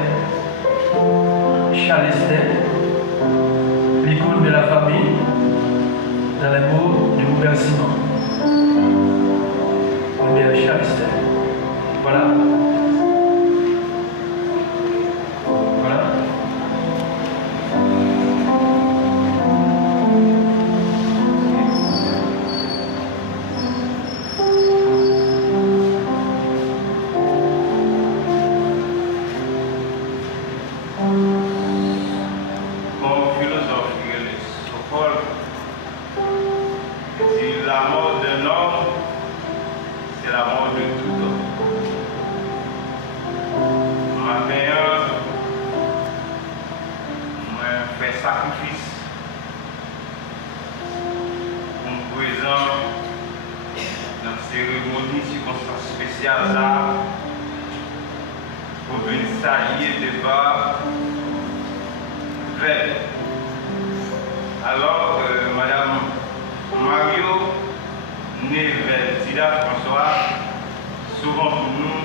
Chalestin, l'icône de la famille, dans les mots de remerciement. Wilbert Chalestin. Voilà. Voilà. Comme philosophe, Socrate dit la mort d'un homme, c'est la mort de tout homme. Matin, moi, fais sacrifice pour me présent dans la cérémonie, circonstance spéciale là, pour venir s'allier débat. Alors, Madame Mario, née vers Tida François, souvent pour nous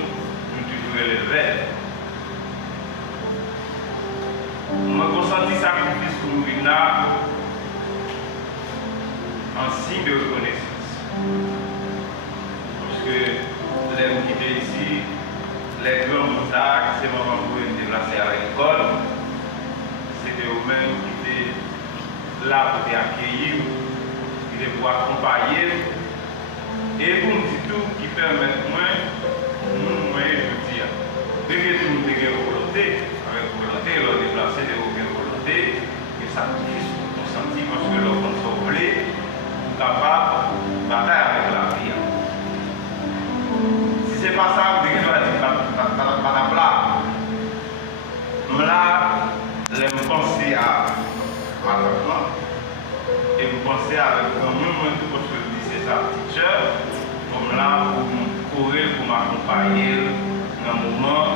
toujours élevés. Moi, consenti sacrifice pour nous venir en signe de reconnaissance. Parce que les gens qui étaient ici, les grands motards, c'est moment pour nous déplacer à l'école. C'était eux-mêmes qui étaient là pour accueillir, qui étaient pour accompagner. Et pour nous dire tout qui permet moins, nous, je dire, dès que tout le monde a volonté, avec volonté, leur déplacer de aucune volonté, et sacrifice pour ton senti, parce que leur compte s'ouvre, pour capable de bataille avec la vie. Si ce n'est pas ça, vous devez dire, pas là. Je pensais à ma maman et vous pensez avec moi tout parce que je dis c'est sa teacher, comme là pour me courir, pour m'accompagner dans un moment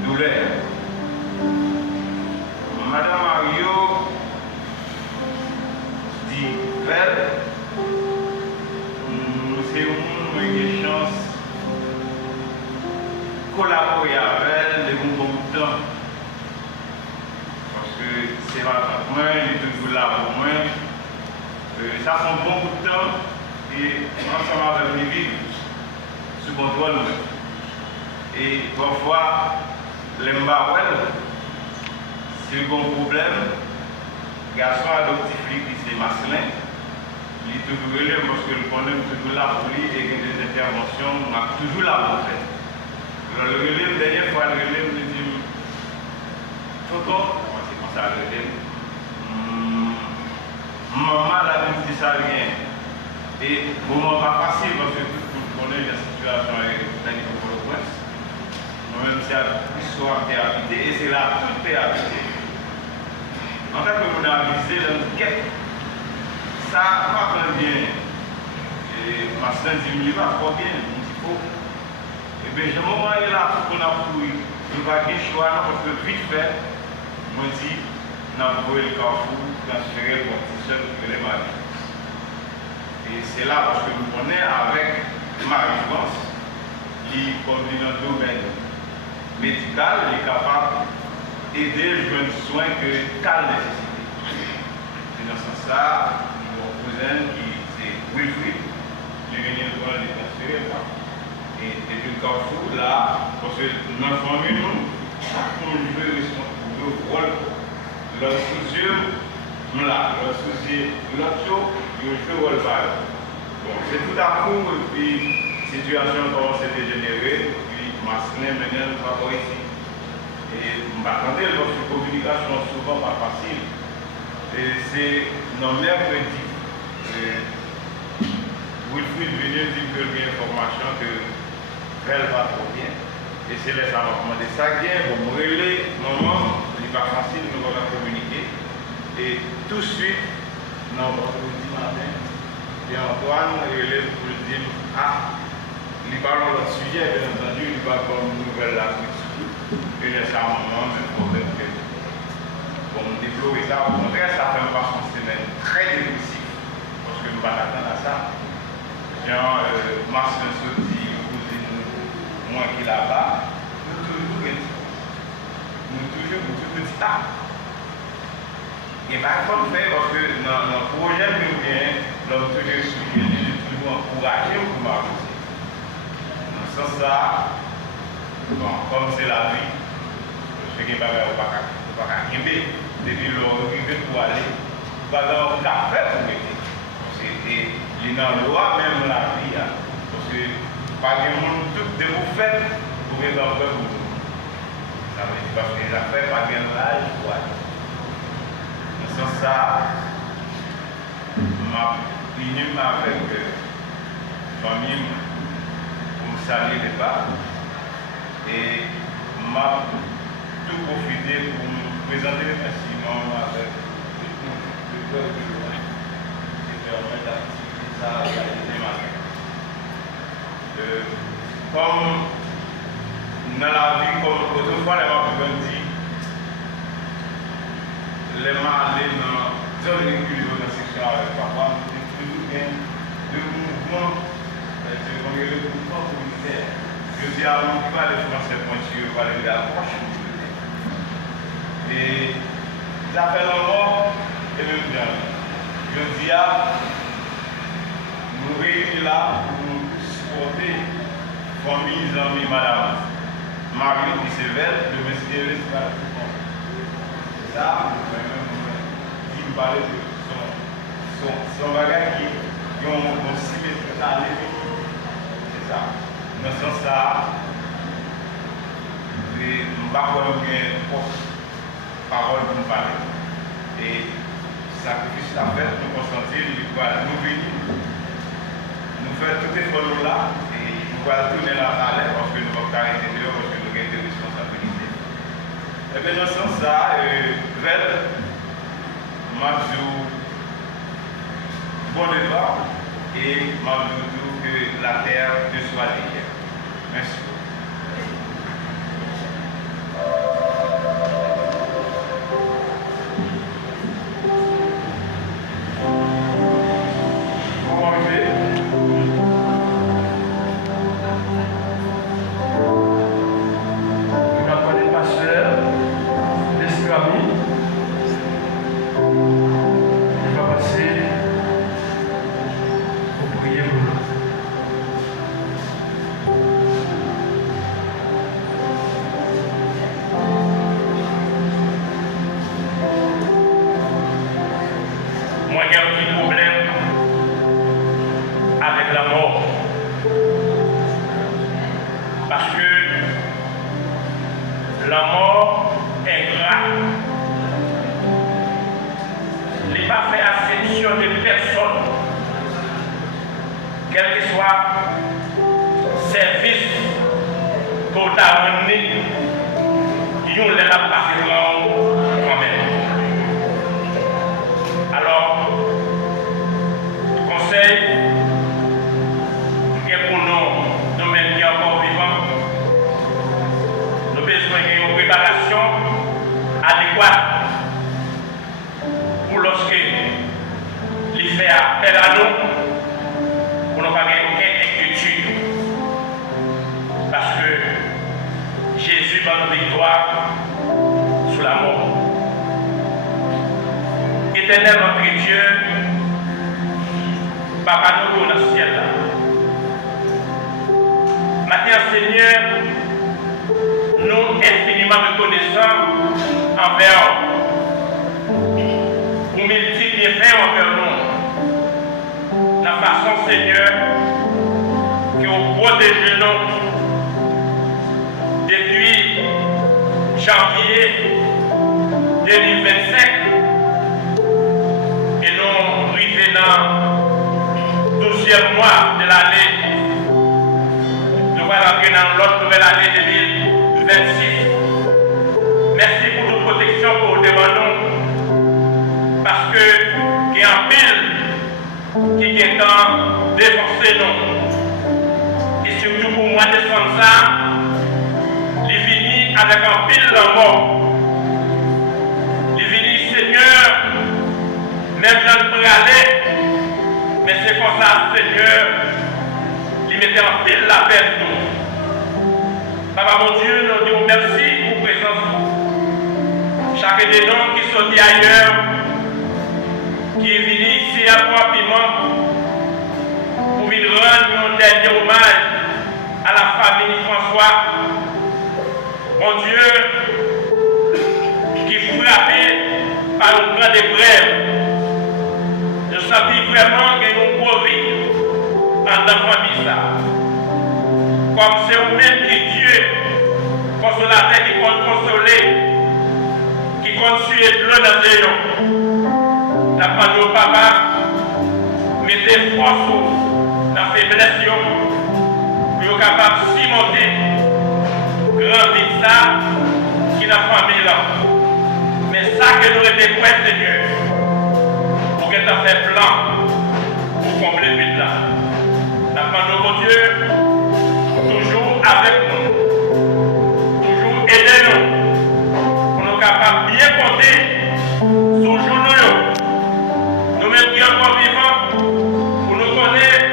de douleur. Madame Mario dit belle, c'est une chance de collaborer avec elle de bon temps. C'est pas pour moi, il est toujours là pour moi. Ça prend beaucoup de temps et ensemble avec mes vies, sous contrôle. Et parfois, les mbarouels, c'est un bon problème. Garçon adoptif, qui c'est masculin, il est toujours relève parce que le connaît toujours là pour lui et des interventions, on a toujours là pour faire. Alors, le relève, dernière fois, le relève me dit Toto, ça le dit. Maman l'a dit ça rien. Et moment pas facile parce que tout le monde connaît la situation dans les Port-au-Prince. Moi-même, c'est plus soir qui est habité et c'est là tout est habité. En fait, on a visé l'enquête. Ça va pas bien. Et ma soeur dit, il va pas bien, il dit faut. Et bien, le moment est là pour qu'on a pris. Il va bien choix parce que vite fait. Moi, je dis, on a voué le carrefour, transféré le petit pour les maris. Et c'est là parce que nous connaissons avec Marie-France, qui, comme dans le domaine médical, est capable d'aider les jeunes soins que qu'elle nécessite. Et dans ce sens-là, nous avons un cousin qui c'est Wilfried, qui est venu nous voir les transférer. Et depuis le carrefour, là, parce que dans la famille, nous, on veut responsable. Le sous-yeux, le sous-yeux, l'autre, il fait le rôle. Bon, c'est tout à coup, et puis, la situation commence à dégénérer, puis, masculin, maintenant, nous pas ici. Et, je m'attendais, parce que la communication est souvent pas facile. Et c'est nos mercredis. Wilfried venu dire que l'information que elle va trop bien. Et c'est là ça m'a demandé ça bien, bon, me relayer, maman, il n'est pas facile, nous allons communiquer. Et tout de suite, non, vendredi matin, et Antoine relève pour dire, ah, il parle de notre sujet, bien entendu, il parle comme une nouvelle là, et laisse à un moment, mais problème que, bon, déplorer ça, au contraire, ça fait pas une semaine très difficile, parce que nous ne pas attendre à ça. Genre, Marcel Soti, moi qui là-bas, toujours ça. Et pas comme fait parce que dans le projet que nous avons, l'homme toujours encouragé pour marcher. Dans ce sens-là, bon, comme c'est la vie, je ne sais pas arriver. Depuis l'arrivée pour aller, pas dans le café pour m'aider. C'est dans le loi même la vie. Parce que pas de monde, tout de vous faites pour les enfants pour nous. Ça veut dire parce que les affaires pas bien l'âge pour aller. Dans ce sens-là, ma ligne avec la famille pour me saluer les bas et m'a tout profité pour me présenter les sentiments avec le peuple de loin qui permet d'activer ça à la matin. Comme dans la vie, comme autrefois les gens dit, les mains allaient dans une culture de section avec papa, toujours bien de mouvements, le mouvement communautaire. Je dis à l'homme qui va aller français pointu, va aller d'approche. Et ça fait longtemps et même bien. Je dis à nous réunir là pour supporter famille, amis, madame Marie qui s'éveille, le monsieur l'espace. C'est ça, qui me parlait de son bagage qui ont aussi mis à l'époque. C'est ça. Dans ce sens-là, je ne vais pas avoir parole pour nous parler. Et sacrifice à faire, nous consentir, nous venir, nous faire tout effort là, et nous allons tourner la salle parce que nous allons arrêter dehors, parce que nous avons des responsabilités. Et bien dans ce sens-là, m'a dit bon départ et m'a dit que la terre te soit légère. Merci beaucoup. Chaque des noms qui sont ailleurs, qui est venu ici à Pointe-Piment pour venir rendre un dernier hommage à la famille François, mon Dieu, qui frappé par une grande épreuve. Je sentis vraiment qu'il y a une gros vie dans la famille. Comme c'est vous-même qui Dieu, consolateur qui compte consoler, qui compte suer de l'eau dans les gens. La famille au papa, mettez force dans ses blessures, pour être capable de surmonter grand vide ça qui n'a pas famille là. Mais ça que nous était pour Seigneur, pour que tu aies fait plan pour combler le vide là. La famille mon Dieu, toujours avec nous, toujours aidez-nous, pour nous capables de bien compter sur nous. Nous-mêmes qui sommes vivants, pour nous connaître,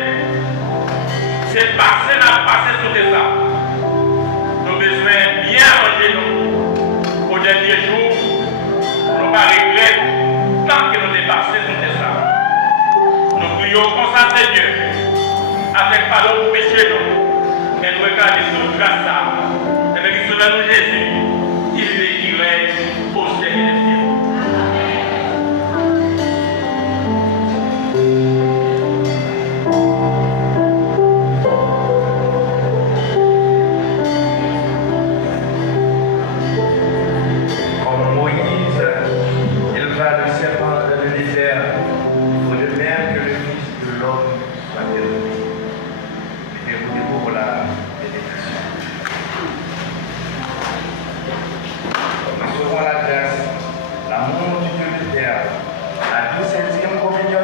c'est passé n'a passé sur des arbres. Nous avons besoin de bien manger nous au dernier jour, pour ne pas regretter tant que nous sommes passés sur des arbres. Nous prions comme ça, Seigneur, avec pardon pour pécher nous, mais nous regardons toute grâce à avec le Sauveur Jésus, il est qui règne au ciel et les cieux. Recevons la grâce, l'amour du Dieu de terre, la 12e communion